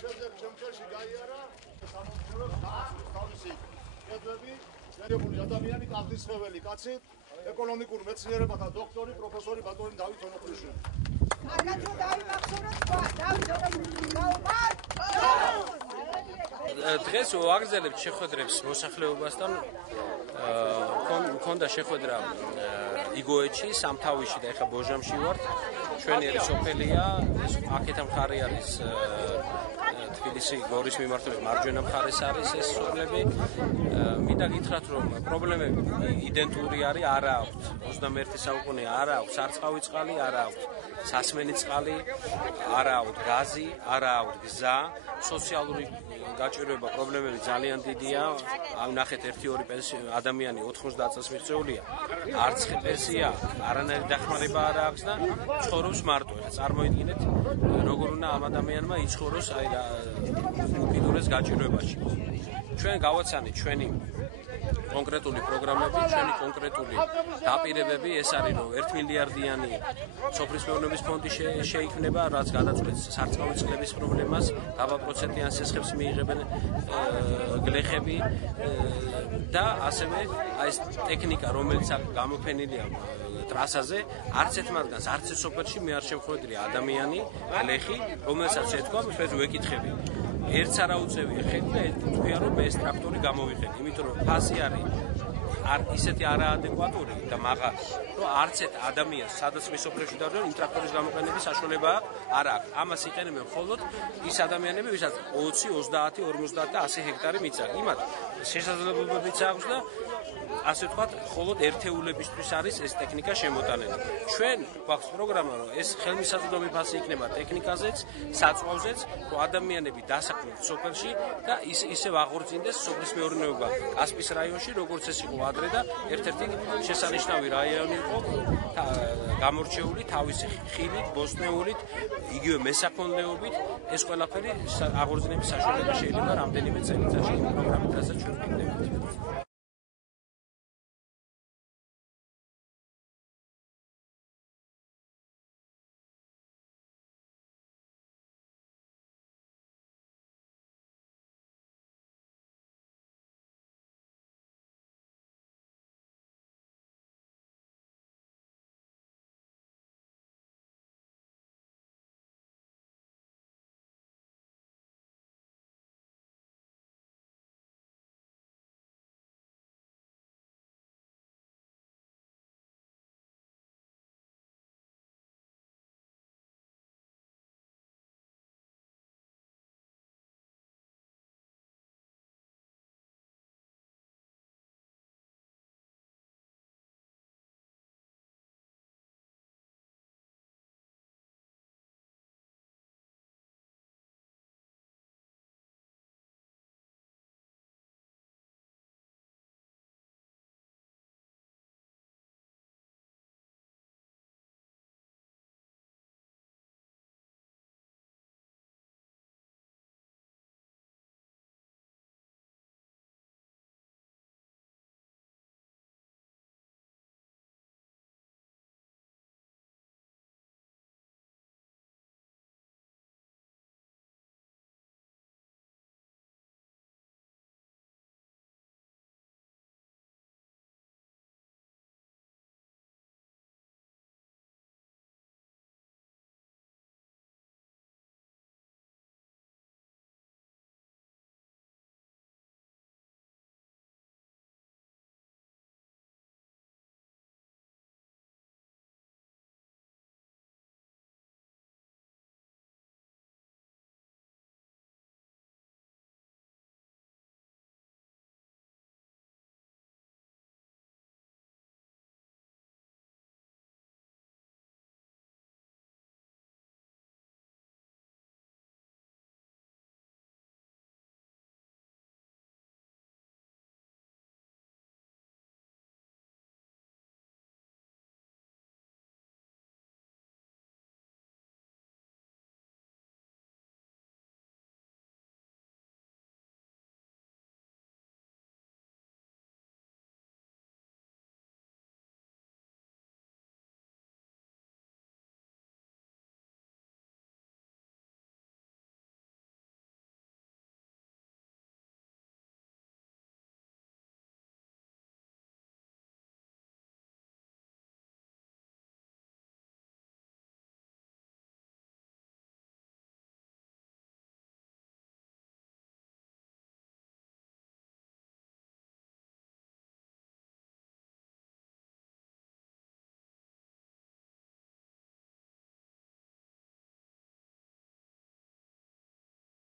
შემდეგ შემთხვევაში გაიარა სამომცლობელოს თავისი კედლები, შედებული ადამიანი კალთისხეველი კაცი, ეკონომიკურ მეცნიერებათა დოქტორი, პროფესორი ბატონი დავით ონოფრიშვილი. კარგად რომ დავიმახსოვროთ დავით ონოფრიშვილი. დღეს ვაგრძელებთ შეხვედრებს მოსახლეობასთან. მქონდა შეხვედრა იგოეთში, სამთავისში და ეხლა ბოჟამში ვართ. ჩვენი არის სოფელია, აქეთ მხარე არის თბილისი გორის მიმართულებით მარჯვენა მხარეს არის ეს სოფლები. მინდა გითხრათ, რომ პრობლემები იდენტური არის, არა აქვთ 21 საუკუნე, არა აქვთ სარწყავი წყალი, არა აქვთ სასმენი წყალი, არა აქვთ გაზი, არა აქვთ გზა, სოციალური გაჭირვება პრობლემები ძალიან დიდია. ნახეთ 1-2 ადამიანი 90 წელს მიღწეულია, არც პენსია, არანაირი დახმარება არ აქვს და ცხოვრობს მარტო. წარმოიდგინეთ, როგორ უნდა ამ ადამიანმა იცხოვროს აი რა უკიდურეს გაჭირვებაში. ჩვენ გავაცანით ჩვენი კონკრეტული პროგრამები, ჩვენი კონკრეტული დაპირებები, ეს არის რომ 1 მილიარდიანი სოფლის მეურნეობის ფონდი შეიქმნება, რაც გადაწყვეტს სარწყავი წყლების პრობლემას, დაბალპროცენტიან სესხებს მიიღებენ გლეხები და ასევე აი ეს ტექნიკა, რომელიც გამოფენილია ტრასაზე, არც ერთ მათგანს, არც ერთ სოფელში მე არ შევხვედრია ადამიანი, გლეხი, რომელსაც ეთქვა, ჩვენ ვეკითხები. ერთს არ აუწევია ხედი და თქვია რომ მე ეს ტრაქტორი გამოვიხედი, იმიტომ რომ ფასი არის ისეთი არაადეკვატური და მაღალი, რომ არც ერთ ადამიანს სადაც სოფელში დავდერო იმ ტრაქტორის გამოყენების საშუალება არ აქვს. ამას იყენებენ მხოლოდ ის ადამიანები, ვისაც 20, 30, 50 და 100 ჰექტარი მიწა. იმათ შესაძლებლობებიც აქვს და ასე ვთქვათ, მხოლოდ ერთეულებისთვის არის ეს ტექნიკა შემოტანილი. ჩვენ გვაქვს პროგრამა, რომ ეს ხელმისაწვდომი ფასი იქნება ტექნიკაზეც, საწვავზეც, რომ ადამიანები დასაქმდნენ სოფელში და ისევ აღორძინდეს სოფლის მეურნეობა კასპის რაიონში, როგორც ეს იყო ადრე და ერთ-ერთი შესანიშნავი რაიონი იყო გამორჩეული თავისი ხილით, ბოსტნეულით, იგივე მესაქონლეობით. ეს ყველაფერი აღორძინების საშუალება შეიძლება რამდენიმე წელიწადში იმ პროგრამით, რასაც ჩვენ ვიგნებთ.